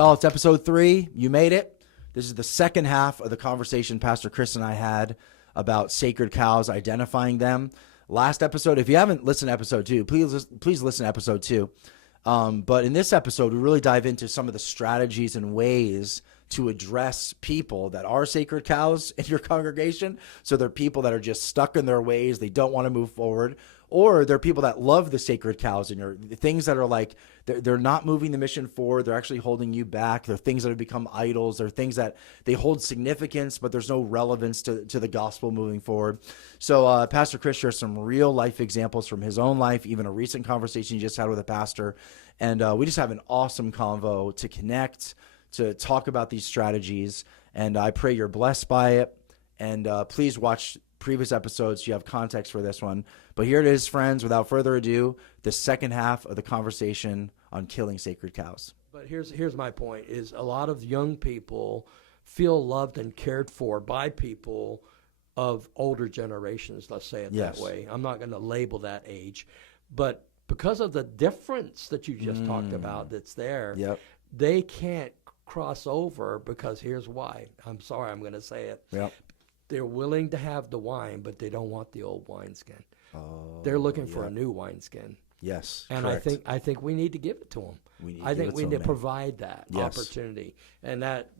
y'all. It's episode 3. You made it. This is the second half of the conversation Pastor Chris and I had about sacred cows, identifying them. Last episode, if you haven't listened to episode 2, please listen to episode 2. But in this episode, we really dive into some of the strategies and ways to address people that are sacred cows in your congregation. So they're people that are just stuck in their ways. They don't want to move forward. Or they're people that love the sacred cows and your things that are like, they're not moving the mission forward. They're actually holding you back. They're things that have become idols. They're things that they hold significance, but there's no relevance to the gospel moving forward. So Pastor Chris shares some real life examples from his own life, even a recent conversation he just had with a pastor. And we just have an awesome convo to connect, to talk about these strategies. And I pray you're blessed by it. And please watch previous episodes. You have context for this one. But here it is, friends. Without further ado, the second half of the conversation on killing sacred cows. But here's my point, is a lot of young people feel loved and cared for by people of older generations, let's say it that way. I'm not going to label that age. But because of the difference that you just talked about that's there, they can't cross over because here's why. I'm sorry, I'm going to say it. They're willing to have the wine, but they don't want the old wineskin. They're looking for a new wineskin. Yes, and correct. I think we need to give it to them. I think we need to provide that opportunity, and that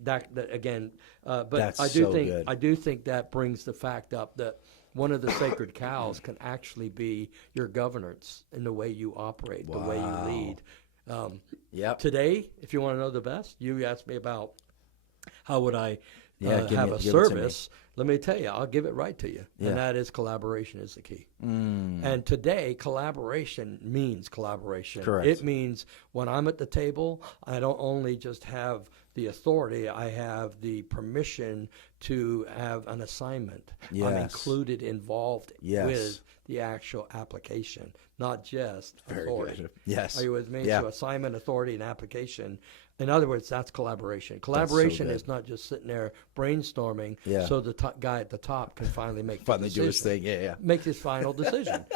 again. But That's I do so think good. I do think that brings the fact up that one of the sacred cows can actually be your governance in the way you operate, the way you lead. Today, if you want to know the best, you asked me about how would I have a service. Let me tell you, I'll give it right to you. And that is collaboration is the key. And today, collaboration means collaboration. Correct. It means when I'm at the table, I don't only just have the authority, I have the permission to have an assignment. I'm included, involved with the actual application, not just authority. Yes. Are you with me? So assignment, authority, and application. In other words, that's collaboration. Collaboration is not just sitting there brainstorming so the guy at the top can finally make the decision. Do his thing, make his final decision,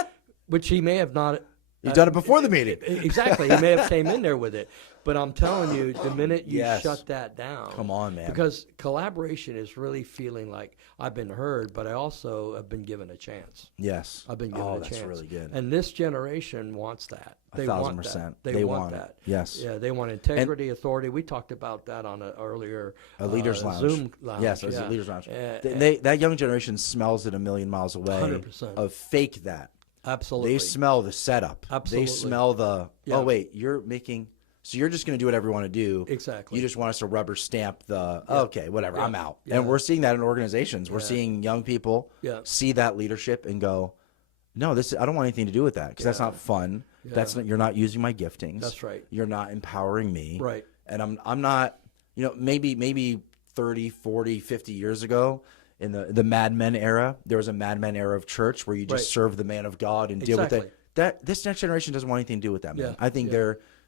which he may have not. You've done it before the meeting. Exactly. He may have came in there with it. But I'm telling you, the minute you shut that down. Come on, man. Because collaboration is really feeling like I've been heard, but I also have been given a chance. Yes. I've been given a chance. That's really good. And this generation wants that. They 1,000%. want that. They want that. Yes. Yeah, they want integrity, authority. We talked about that on an earlier Leader's Lounge. Zoom lounge. Yes, it was a Leader's Lounge. That young generation smells it a million miles away 100%. of fake that. Absolutely. They smell the setup. Absolutely. They smell the, oh, wait, you're making, so you're just going to do whatever you want to do. Exactly. You just want us to rubber stamp the, okay, whatever, I'm out. And we're seeing that in organizations. We're seeing young people see that leadership and go, no, I don't want anything to do with that because that's not fun. That's not, you're not using my giftings. That's right. You're not empowering me. Right. And I'm not, maybe 30, 40, 50 years ago, in the Mad Men era, there was a Mad Men era of church where you just serve the man of God and deal with it. This next generation doesn't want anything to do with that, man. I think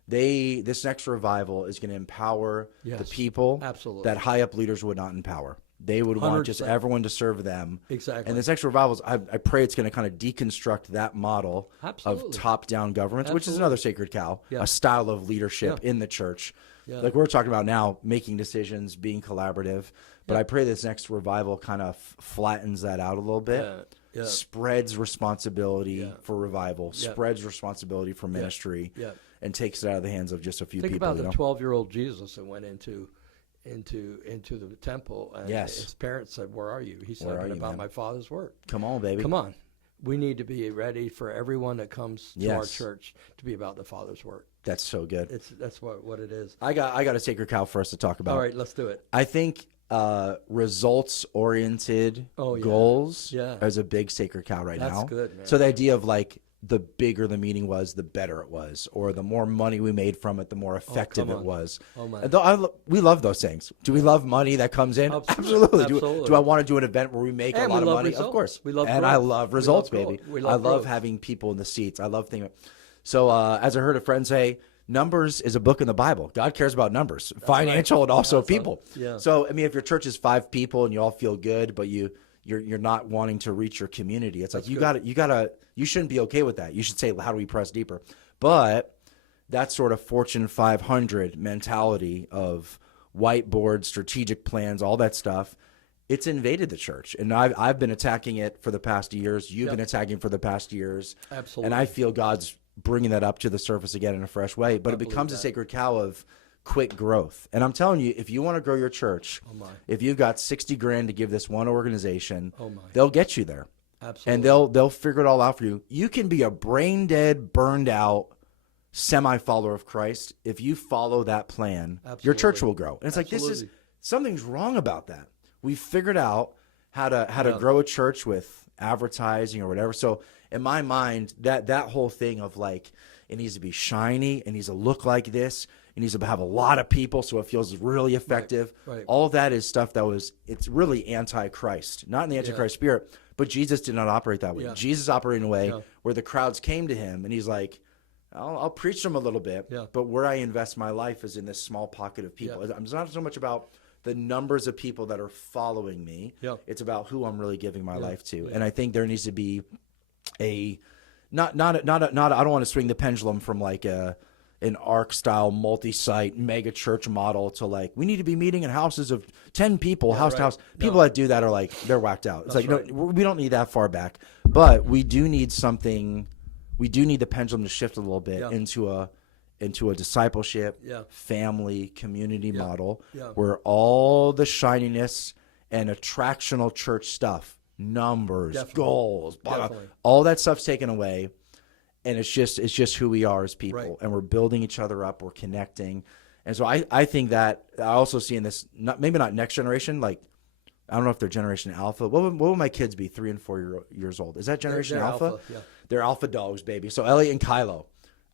this next revival is going to empower the people that high up leaders would not empower. They would want 100%. just everyone to serve them. Exactly. And this next revival, I pray it's going to kind of deconstruct that model of top-down governance, which is another sacred cow, a style of leadership in the church. Like we're talking about now, making decisions, being collaborative. But I pray this next revival kind of flattens that out a little bit, spreads responsibility for revival, spreads responsibility for ministry, and takes it out of the hands of just a few people. Think about the 12-year-old Jesus that went into the temple, and his parents said, "Where are you?" He said, "I'm about my Father's work." Come on, baby. Come on. We need to be ready for everyone that comes to our church to be about the Father's work. That's so good. That's what it is. I got a sacred cow for us to talk about. All right, let's do it. I think results-oriented goals is a big sacred cow now. That's good, man. So the idea of like the bigger the meeting was, the better it was, or the more money we made from it, the more effective it was. Oh, man. We love those things. Do we love money that comes in? Absolutely. Do I want to do an event where we make a lot of money? Results. Of course. We love and growth. I love results, baby. I love having people in the seats. I love thinking. So as I heard a friend say, numbers is a book in the Bible. God cares about numbers, financial and also people. So, I mean, if your church is 5 people and you all feel good, but you're not wanting to reach your community, it's like you shouldn't be okay with that. You should say, how do we press deeper? But that sort of Fortune 500 mentality of whiteboard, strategic plans, all that stuff, it's invaded the church. And I've been attacking it for the past years. You've been attacking for the past years. Absolutely. And I feel God's bringing that up to the surface again in a fresh way. But it becomes a sacred cow of quick growth. And I'm telling you, if you want to grow your church, if you've got 60 grand to give this one organization, they'll get you there. Absolutely. And they'll figure it all out for you. You can be a brain dead, burned out semi-follower of Christ. If you follow that plan, your church will grow. And it's like, something's wrong about that. We've figured out how to grow a church with advertising or whatever. So in my mind, that whole thing of like, it needs to be shiny, it needs to look like this, it needs to have a lot of people so it feels really effective. Right. All that is stuff it's really anti-Christ, not in the anti-Christ spirit, but Jesus did not operate that way. Yeah. Jesus operated in a way where the crowds came to him and he's like, I'll preach them a little bit, but where I invest my life is in this small pocket of people. It's not so much about the numbers of people that are following me. It's about who I'm really giving my life to. And I think there needs to be not I don't want to swing the pendulum from like an ARC style multi-site mega church model to like, we need to be meeting in houses of 10 people, house to house. People that do that are like, they're whacked out. It's like, no, we don't need that far back, but we do need something. We do need the pendulum to shift a little bit into a discipleship, family, community model where all the shininess and attractional church stuff, numbers, goals, all that stuff's taken away. And it's just who we are as people, and we're building each other up. We're connecting, and so I think that I also see in this, maybe not next generation. Like, I don't know if they're Generation Alpha. What will my kids be? 3 and 4 years old. Is that Generation they're Alpha? Yeah. They're Alpha dogs, baby. So Elliot and Kylo,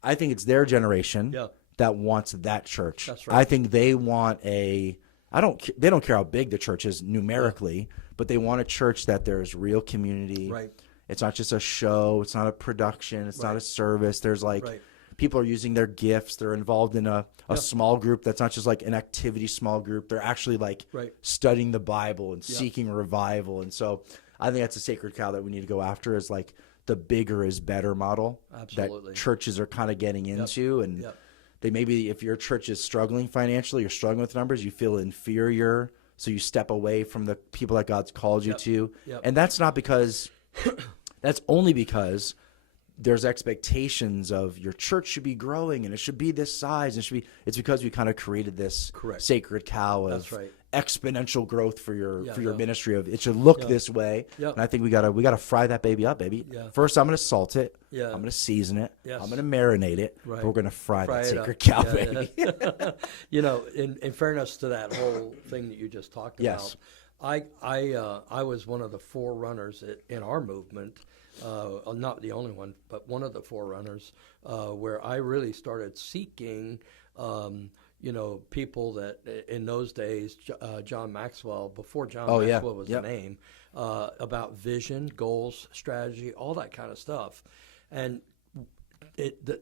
I think it's their generation that wants that church. That's right. I think they want they don't care how big the church is numerically, but they want a church that there's real community. Right. It's not just a show. It's not a production. It's not a service. There's like people are using their gifts. They're involved in a small group that's not just like an activity small group. They're actually like studying the Bible and seeking revival. And so I think that's a sacred cow that we need to go after, is like the bigger is better model that churches are kind of getting into. And they maybe, if your church is struggling financially, you're struggling with numbers, you feel inferior. So you step away from the people that God's called you to. And that's not because... That's only because there's expectations of your church should be growing and it should be this size. It's because we kind of created this sacred cow of exponential growth for your ministry. Of it should look this way. And I think we gotta fry that baby up, baby. First, I'm gonna salt it. I'm gonna season it. I'm gonna marinate it. But we're gonna fry that sacred cow, baby. You know, in fairness to that whole thing that you just talked about. I was one of the forerunners in our movement, not the only one, but one of the forerunners, where I really started seeking, people that in those days, John Maxwell, before John Maxwell was the name, about vision, goals, strategy, all that kind of stuff. And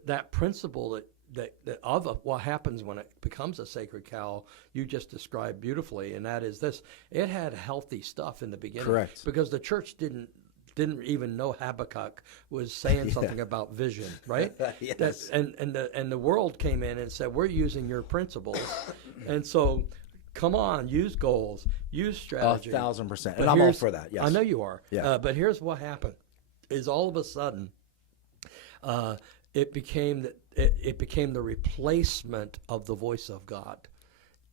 that principle that of what happens when it becomes a sacred cow, you just described beautifully, and that is this: it had healthy stuff in the beginning, because the church didn't even know Habakkuk was saying something about vision, right? And the world came in and said, we're using your principles, and so come on, use goals, use strategy. 1,000%, and I'm all for that. Yes, I know you are. But here's what happened: is all of a sudden, it became the replacement of the voice of God.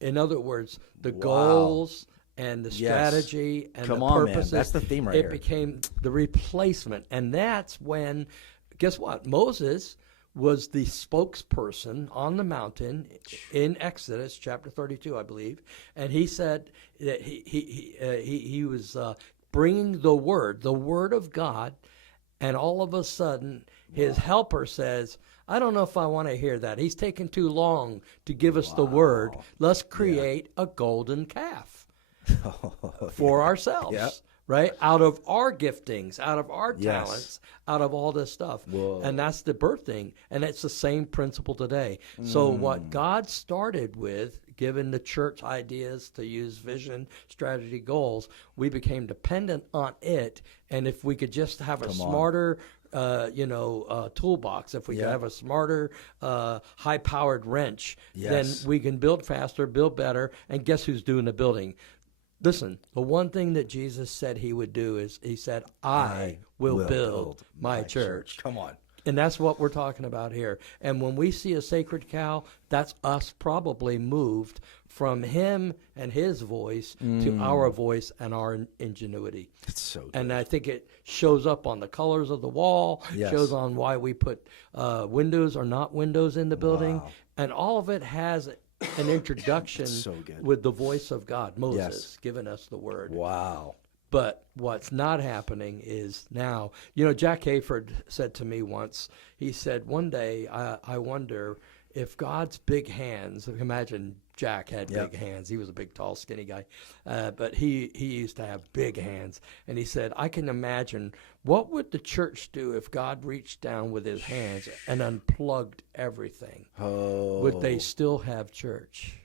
In other words, the goals and the strategy and the purposes. Man. That's the theme right here. It became the replacement. And that's when, guess what? Moses was the spokesperson on the mountain in Exodus chapter 32, I believe. And he said that he was bringing the word of God. And all of a sudden, his helper says, I don't know if I want to hear that. He's taking too long to give us the word. Let's create a golden calf for ourselves, right? Out of our giftings, out of our talents, out of all this stuff. And that's the birthing. And it's the same principle today. So what God started with, given the church ideas to use vision, strategy, goals, we became dependent on it. And if we could just have a smarter toolbox, if we could have a smarter, high-powered wrench, then Yes. we can build faster, build better, and guess who's doing the building? Listen, the one thing that Jesus said he would do is he said, I will build my church. Come on. And that's what we're talking about here. And when we see a sacred cow, that's us probably moved from him and his voice to our voice and our ingenuity. It's so good. And I think it shows up on the colors of the wall, shows on why we put windows or not windows in the building. Wow. And all of it has an introduction so good. with the voice of God, Moses, giving us the word. Wow. But what's not happening is now, Jack Hayford said to me once, he said, one day I wonder if God's big hands, imagine Jack had big hands. He was a big, tall, skinny guy. But he used to have big hands. And he said, I can imagine, what would the church do if God reached down with his hands and unplugged everything? Oh. Would they still have church?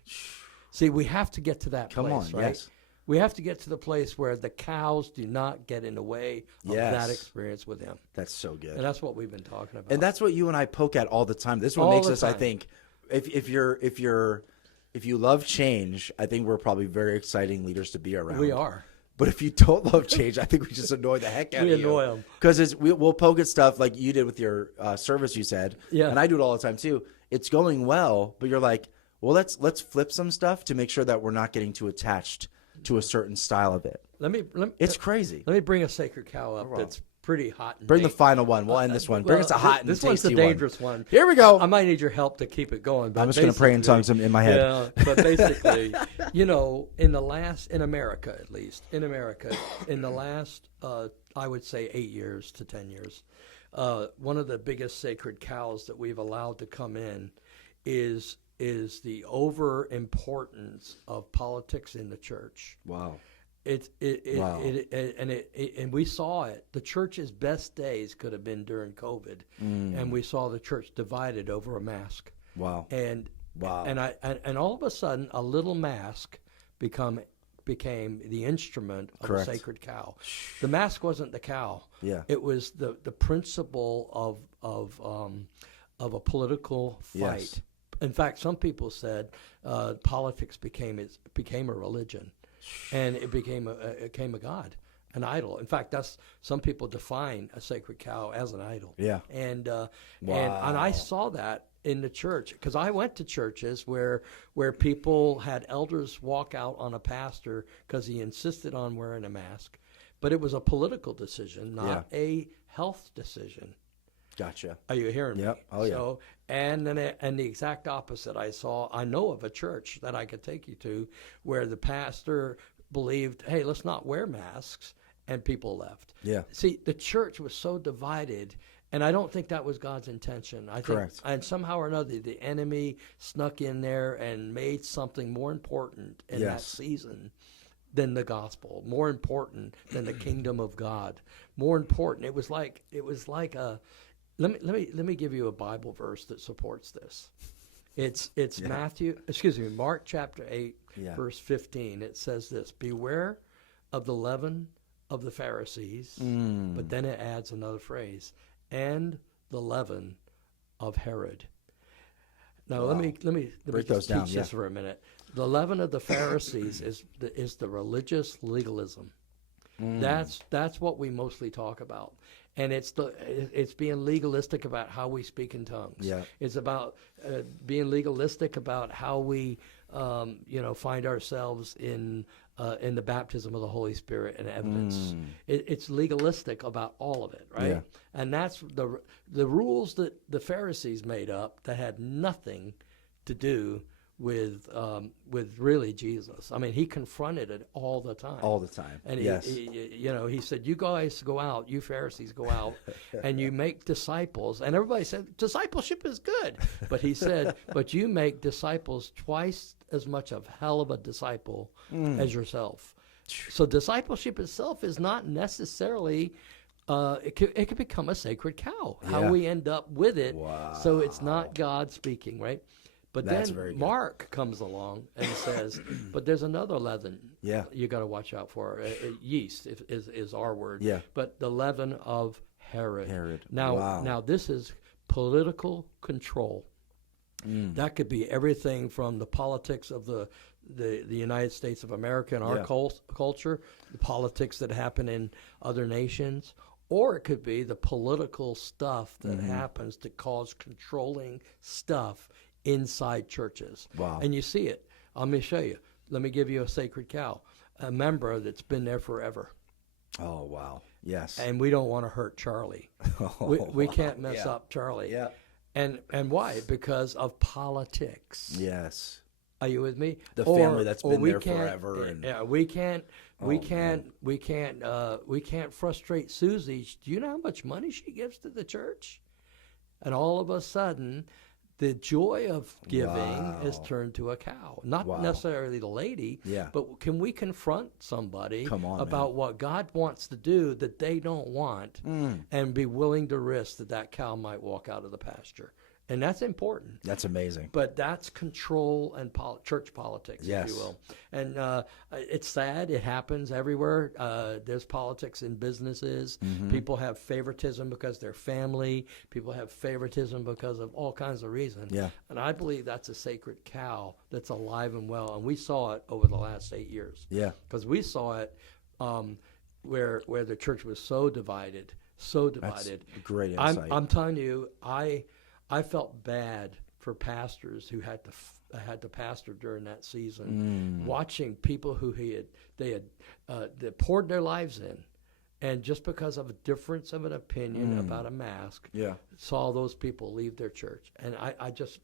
See, we have to get to that place, right? Yes. We have to get to the place where the cows do not get in the way of that experience with him. That's so good. And that's what we've been talking about. And that's what you and I poke at all the time. This is what All makes the us, I time. think, if you love change, I think we're probably very exciting leaders to be around. We are. But if you don't love change, I think we just annoy the heck out of you. We annoy them. Because we'll poke at stuff like you did with your service, you said. Yeah. And I do it all the time too. It's going well, but you're like, well, let's flip some stuff to make sure that we're not getting too attached to a certain style of it. It's crazy. Let me bring a sacred cow up that's pretty hot. And Bring the final one. We'll end this one. Bring us a hot and tasty one. This one's the dangerous one. Here we go. I might need your help to keep it going. But I'm just going to pray in tongues in my head. Yeah, but basically, in America at least, in the last, I would say 8 years to 10 years, one of the biggest sacred cows that we've allowed to come in is the over importance of politics in the church. Wow. And we saw it. The church's best days could have been during COVID, and we saw the church divided over a mask. Wow. And all of a sudden, a little mask became the instrument of a sacred cow. The mask wasn't the cow. Yeah. It was the principle of a political fight. Yes. In fact, some people said politics became a religion, and it became a god, an idol. In fact, some people define a sacred cow as an idol. Yeah. And I saw that in the church, because I went to churches where people had elders walk out on a pastor because he insisted on wearing a mask, but it was a political decision, not a health decision. Gotcha. Are you hearing me? Yep. Oh, yeah. So, and the exact opposite I know of a church that I could take you to where the pastor believed, hey, let's not wear masks, and people left. Yeah. See, the church was so divided, and I don't think that was God's intention. Correct. And somehow or another, the enemy snuck in there and made something more important in that season than the gospel, more important than the kingdom of God, more important. It was like a. Let me give you a Bible verse that supports this. It's Mark chapter 8, verse 15. It says this: "Beware of the leaven of the Pharisees," but then it adds another phrase, "and the leaven of Herod." Now let me Break just those down, teach this for a minute. The leaven of the Pharisees is the religious legalism. That's what we mostly talk about. And it's being legalistic about how we speak in tongues. Yeah. It's about being legalistic about how we, find ourselves in the baptism of the Holy Spirit and evidence. It's legalistic about all of it, right? Yeah. And that's the rules that the Pharisees made up that had nothing to do with really Jesus. I mean, he confronted it all the time. All the time. And he said, "You guys go out, you Pharisees go out, and you make disciples." And everybody said, "Discipleship is good." But he said, "But you make disciples twice as much of hell of a disciple as yourself." So discipleship itself is not necessarily. It could become a sacred cow. How we end up with it. Wow. So it's not God speaking, right? But then Mark comes along and says, but there's another leaven you got to watch out for. Yeast is our word. Yeah. But the leaven of Herod. Wow. Now this is political control. That could be everything from the politics of the United States of America and our culture, the politics that happen in other nations, or it could be the political stuff that happens to cause controlling stuff inside churches. Wow. And you see it. Let me show you. Let me give you a sacred cow, a member that's been there forever. Oh, wow. Yes. And we don't want to hurt Charlie. We can't mess up Charlie. Yeah. And why? Because of politics. Yes. Are you with me? The family that's been there forever. And yeah, we can't frustrate Susie. Do you know how much money she gives to the church? And all of a sudden, the joy of giving is turned to a cow. Not necessarily the lady, but can we confront somebody about what God wants to do that they don't want and be willing to risk that cow might walk out of the pasture? And that's important. That's amazing. But that's control and church politics, if you will. And it's sad. It happens everywhere. There's politics in businesses. People have favoritism because they're family. People have favoritism because of all kinds of reasons. Yeah. And I believe that's a sacred cow that's alive and well. And we saw it over the last 8 years. Yeah. Because we saw it where the church was so divided. That's great insight. I'm telling you, I felt bad for pastors who had to pastor during that season, watching people who they had poured their lives in, and just because of a difference of an opinion about a mask, saw those people leave their church, and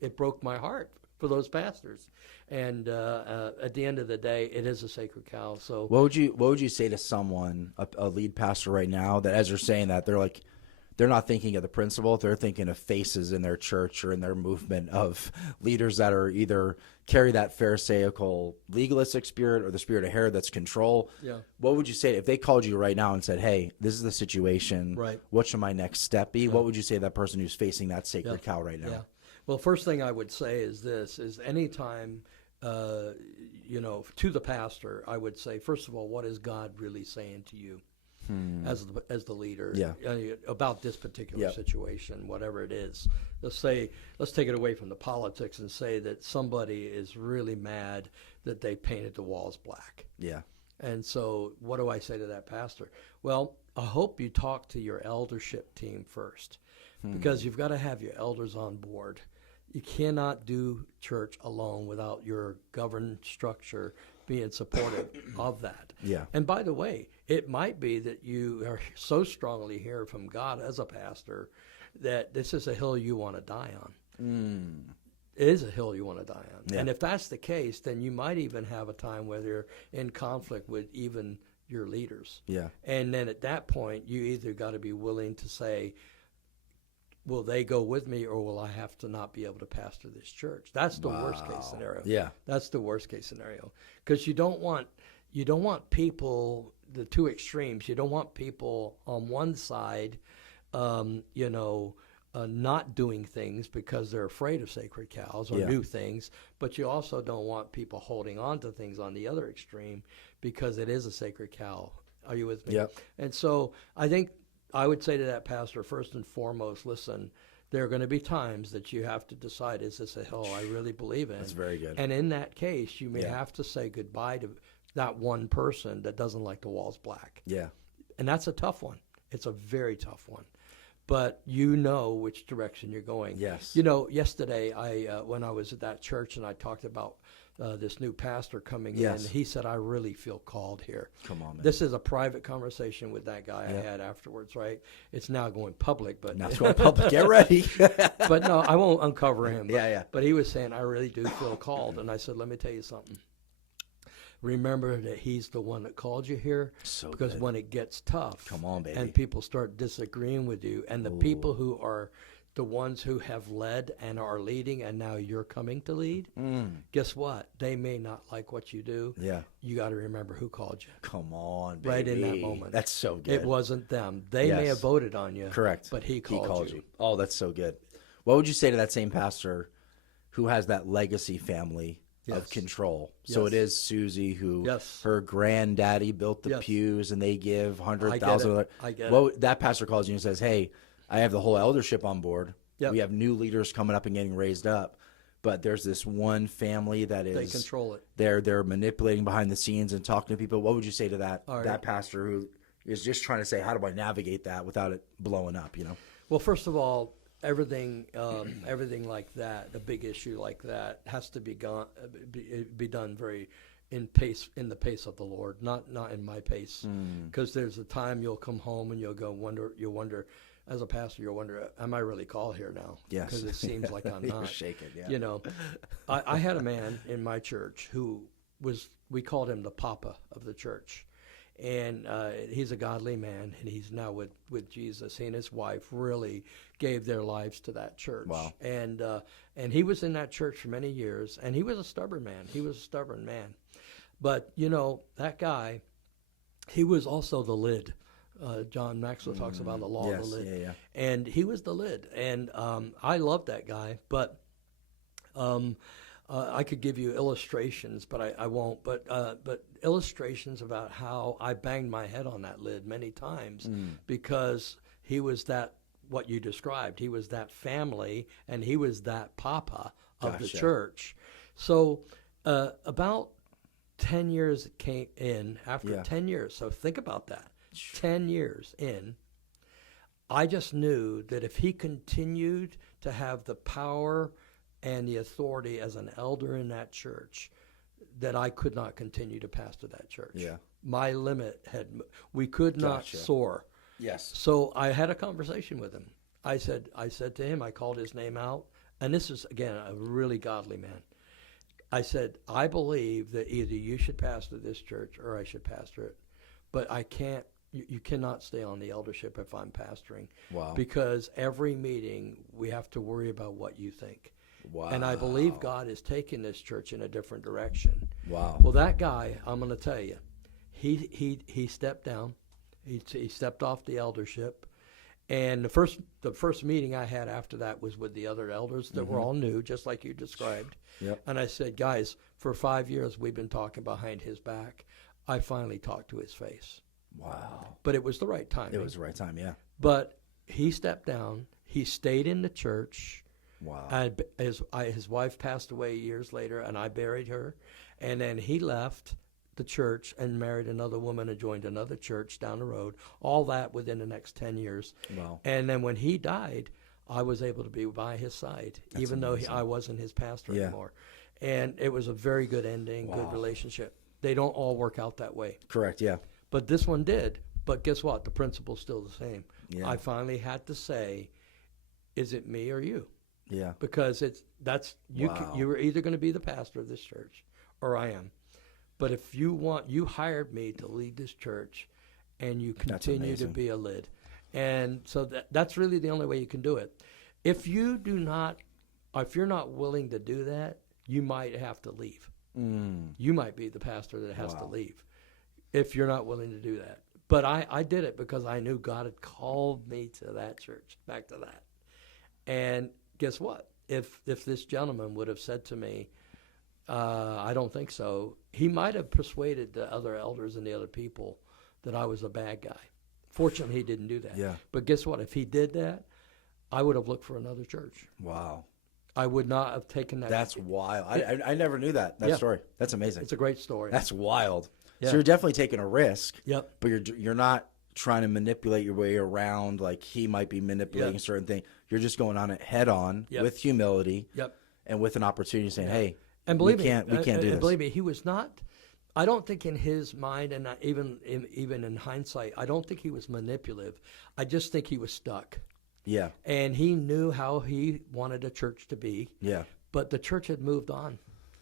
it broke my heart for those pastors. And at the end of the day, it is a sacred cow. So what would you say to someone, a lead pastor right now, that as you're saying that they're not thinking of the principle, they're thinking of faces in their church or in their movement of leaders that are either carry that Pharisaical legalistic spirit or the spirit of Herod that's control. Yeah. What would you say if they called you right now and said, hey, this is the situation, right, what should my next step be? What would you say to that person who's facing that sacred cow right now? Yeah. Well, first thing I would say is this, is anytime, to the pastor, I would say, first of all, what is God really saying to you? As the leader, about this particular situation, whatever it is. Let's take it away from the politics and say that somebody is really mad that they painted the walls black. Yeah. And so what do I say to that pastor? Well, I hope you talk to your eldership team first, because you've got to have your elders on board. You cannot do church alone without your governed structure being supportive of that. Yeah. And by the way, it might be that you are so strongly hear from God as a pastor that this is a hill you want to die on. It is a hill you want to die on. Yeah. And if that's the case, then you might even have a time where you're in conflict with even your leaders. Yeah. And then at that point, you either got to be willing to say, will they go with me, or will I have to not be able to pastor this church? That's the worst case scenario. Yeah, that's the worst case scenario, because you don't want people, the two extremes. You don't want people on one side, not doing things because they're afraid of sacred cows or new things, but you also don't want people holding on to things on the other extreme because it is a sacred cow. Are you with me? Yep. And so I think I would say to that pastor, first and foremost, listen, there are going to be times that you have to decide, is this a hill I really believe in? That's very good. And in that case, you may have to say goodbye to that one person that doesn't like the walls black. Yeah. And that's a tough one. It's a very tough one. But you know which direction you're going. Yes. Yesterday, when I was at that church and I talked about this new pastor coming in, he said, I really feel called here. Come on, man. This is a private conversation with that guy I had afterwards, right? It's now going public. But now it's going public. Get ready. But no, I won't uncover him. But he was saying, I really do feel called. And I said, let me tell you something. Remember that he's the one that called you here, because when it gets tough, come on, baby, and people start disagreeing with you, and the people who are the ones who have led and are leading, and now you're coming to lead, guess what? They may not like what you do. Yeah. You got to remember who called you. Come on, baby. Right in that moment. That's so good. It wasn't them. They may have voted on you. Correct. But he called you. Oh, that's so good. What would you say to that same pastor who has that legacy family of control. So it is Susie who her granddaddy built the pews, and they give $100,000. I get well, it. That pastor calls you and says, "Hey, I have the whole eldership on board. We have new leaders coming up and getting raised up, but there's this one family that is they control it. They're manipulating behind the scenes and talking to people." What would you say to that pastor who is just trying to say, how do I navigate that without it blowing up? Well, first of all, everything like that, a big issue like that, has to be done very in the pace of the Lord, not in my pace, because there's a time you'll come home and you'll wonder. As a pastor, you'll wonder, am I really called here now? Yes. Because it seems like I'm not. You're shaking, yeah. I had a man in my church who we called him the Papa of the church. And he's a godly man, and he's now with Jesus. He and his wife really gave their lives to that church. Wow. And he was in that church for many years, and he was a stubborn man. But, that guy, he was also the lid. John Maxwell talks about the law of the lid. Yeah. And he was the lid. And I loved that guy, but I could give you illustrations, but I won't. But illustrations about how I banged my head on that lid many times because he was what you described. He was that family, and he was that papa of the church. So about 10 years came in, after 10 years, so think about that. 10 years in, I just knew that if he continued to have the power and the authority as an elder in that church, that I could not continue to pastor that church. Yeah. My limit we could not soar. Yes. So I had a conversation with him. I said to him, I called his name out, and this is, again, a really godly man. I said, I believe that either you should pastor this church or I should pastor it, but I can't. You cannot stay on the eldership if I'm pastoring. Wow. Because every meeting we have to worry about what you think. Wow. And I believe God is taking this church in a different direction. Wow. Well, that guy, I'm going to tell you, he stepped down. He stepped off the eldership. And the first meeting I had after that was with the other elders that were all new, just like you described. Yep. And I said, guys, for 5 years we've been talking behind his back. I finally talked to his face. Wow. But it was the right time. It was the right time, yeah. But he stepped down. He stayed in the church. Wow. His wife passed away years later, and I buried her. And then he left the church and married another woman and joined another church down the road. All that within the next 10 years. Wow. And then when he died, I was able to be by his side, even though I wasn't his pastor anymore. And it was a very good ending, good relationship. They don't all work out that way. Correct, yeah. But this one did. But guess what? The principle's still the same. Yeah. I finally had to say, is it me or you? Yeah. Because you were either going to be the pastor of this church or I am. But if you hired me to lead this church and you continue to be a lid. And so that's really the only way you can do it. If you're not willing to do that, you might have to leave. You might be the pastor that has to leave if you're not willing to do that. But I did it because I knew God had called me to that church, back to that. And guess what? If this gentleman would have said to me, I don't think so, he might have persuaded the other elders and the other people that I was a bad guy. Fortunately, he didn't do that. Yeah. But guess what? If he did that, I would have looked for another church. Wow. I would not have taken that. That's wild. I never knew that story. That's amazing. It's a great story. That's wild. Yeah. So you're definitely taking a risk. Yep. But you're not trying to manipulate your way around like he might be manipulating a certain thing. You're just going on it head on with humility. Yep. And with an opportunity saying, hey, and we can't do this. Believe me, he was not. I don't think in his mind, and even in hindsight, I don't think he was manipulative. I just think he was stuck. Yeah. And he knew how he wanted a church to be. Yeah. But the church had moved on.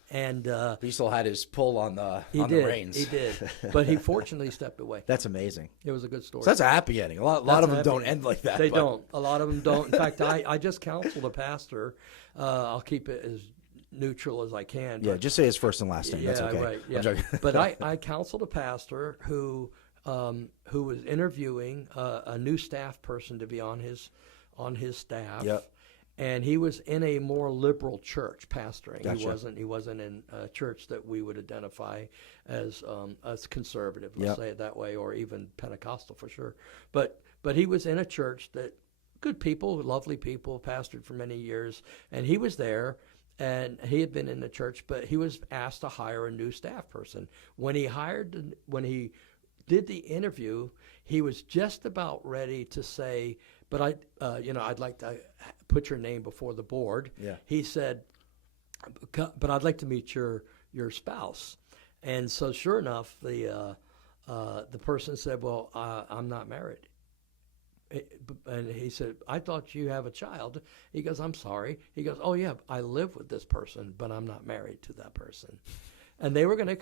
And he still had his pull on the reins. He did. But he fortunately stepped away. That's amazing. It was a good story. So that's a happy ending. A lot of them don't end like that. They don't. A lot of them don't. In fact, I just counseled a pastor. I'll keep it as neutral as I can. Yeah, just say his first and last name. Yeah, that's okay. Right. Yeah. But I counseled a pastor who was interviewing a new staff person to be on his staff. Yep. and he was in a more liberal church pastoring. Gotcha. He wasn't in a church that we would identify as conservative, let's say it that way, or even Pentecostal for sure. But he was in a church that good people, lovely people, pastored for many years, and he was there. And he had been in the church, but he was asked to hire a new staff person. When he did the interview, he was just about ready to say, "But I'd like to put your name before the board." Yeah. He said, "But I'd like to meet your spouse." And so, sure enough, the person said, "Well, I'm not married." And he said, "I thought you have a child." He goes, "I'm sorry." He goes, "Oh yeah, I live with this person, but I'm not married to that person." And they were going to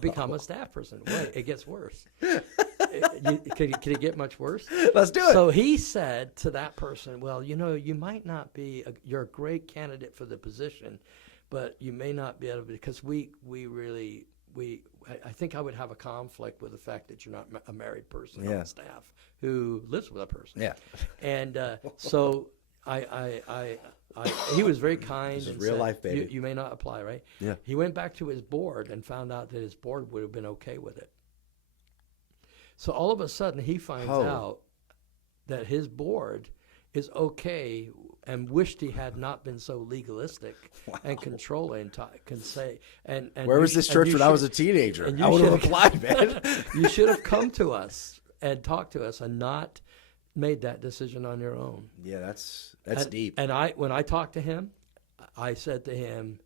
become a staff person. Wait, it gets worse. Can it get much worse? Let's do it. So he said to that person, "Well, you might not be. You're a great candidate for the position, but you may not be able to, because I think I would have a conflict with the fact that you're not a married person on staff who lives with a person." Yeah. And so he was very kind. This is and real said, life, baby. You may not apply, right? Yeah. He went back to his board and found out that his board would have been okay with it. So all of a sudden he finds out that his board is okay, and wished he had not been so legalistic and controlling. Where was this church when I was a teenager? I would have applied, man. You should have come to us and talked to us and not made that decision on your own. Yeah, that's deep. And when I talked to him, I said to him,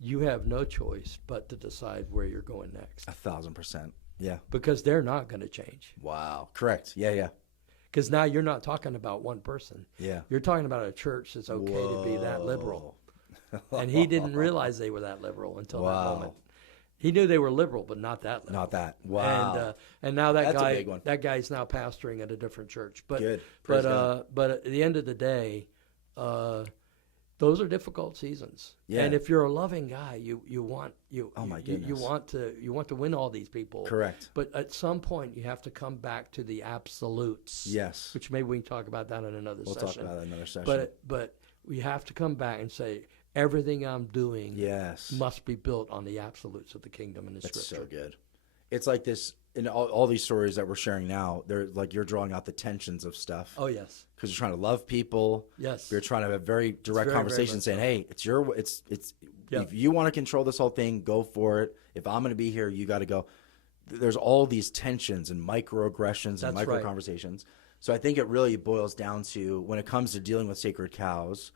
"You have no choice but to decide where you're going next." 1,000%. Yeah. Because they're not going to change. Wow. Correct. Yeah. Because now you're not talking about one person. Yeah. You're talking about a church that's okay to be that liberal. And he didn't realize they were that liberal until that moment. He knew they were liberal, but not that liberal. Not that. Wow. And now that That's a big one. guy's now pastoring at a different church. But Good. Praise God. But at the end of the day, those are difficult seasons. Yeah. And if you're a loving guy, you want to win all these people. Correct. But at some point, you have to come back to the absolutes. Yes. Which maybe we can talk about that in another session. We'll talk about that in another session. But we have to come back and say, everything I'm doing yes. must be built on the absolutes of the kingdom and the That's scripture. so good. It's like this, in all these stories that we're sharing now, they're like you're drawing out the tensions of stuff. Oh, yes. Because you're trying to love people. Yes. You're trying to have a very direct conversation saying, hey, if you want to control this whole thing, go for it. If I'm going to be here, you got to go. There's all these tensions and microaggressions and micro conversations. So I think it really boils down to, when it comes to dealing with sacred cows,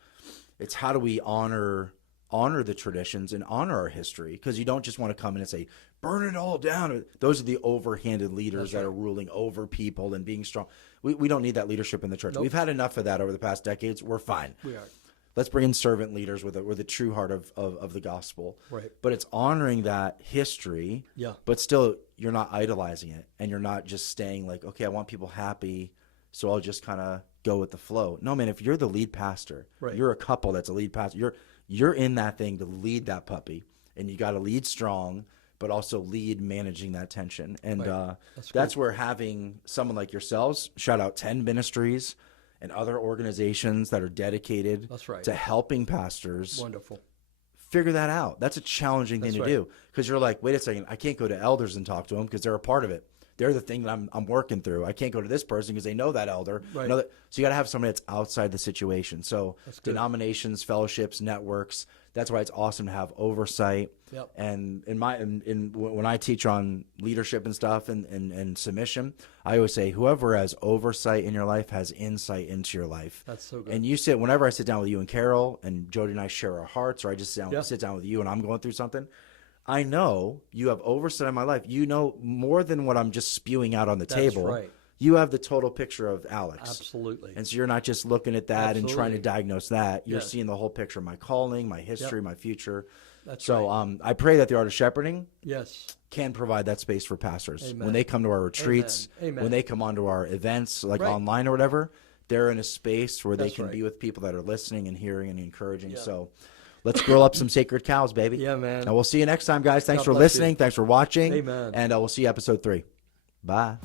it's how do we honor the traditions and honor our history, because you don't just want to come in and say, burn it all down. Those are the overhanded leaders that are ruling over people and being strong. We don't need that leadership in the church. Nope. We've had enough of that over the past decades. We're fine. We are. Let's bring in servant leaders with a true heart of the gospel. Right. But it's honoring that history. Yeah. But still, you're not idolizing it, and you're not just staying like, okay, I want people happy, so I'll just kind of go with the flow. No, man, if you're the lead pastor, you're a couple that's a lead pastor, you're in that thing to lead that puppy, and you got to lead strong, but also lead managing that tension. And that's where having someone like yourselves, shout out 10 Ministries and other organizations that are dedicated to helping pastors figure that out. That's a challenging thing to do, because you're like, wait a second, I can't go to elders and talk to them because they're a part of it. They're the thing that I'm working through. I can't go to this person because they know that elder. Right. So you got to have somebody that's outside the situation. So denominations, fellowships, networks. That's why it's awesome to have oversight. Yep. And when I teach on leadership and stuff and submission, I always say, whoever has oversight in your life has insight into your life. That's so good. And whenever I sit down with you and Carol, and Jody and I share our hearts, or I just sit down with you and I'm going through something, I know you have oversight in my life. You know more than what I'm just spewing out on the table. That's right. You have the total picture of Alex. Absolutely. And so you're not just looking at that and trying to diagnose that. You're seeing the whole picture of my calling, my history, my future. That's right. I pray that the Art of Shepherding can provide that space for pastors. Amen. When they come to our retreats, when they come onto our events, like online or whatever, they're in a space where they can be with people that are listening and hearing and encouraging. Yeah. So let's grill up some sacred cows, baby. Yeah, man. And we'll see you next time, guys. Thanks for listening. Thanks for watching. Amen. And we'll see you episode 3. Bye.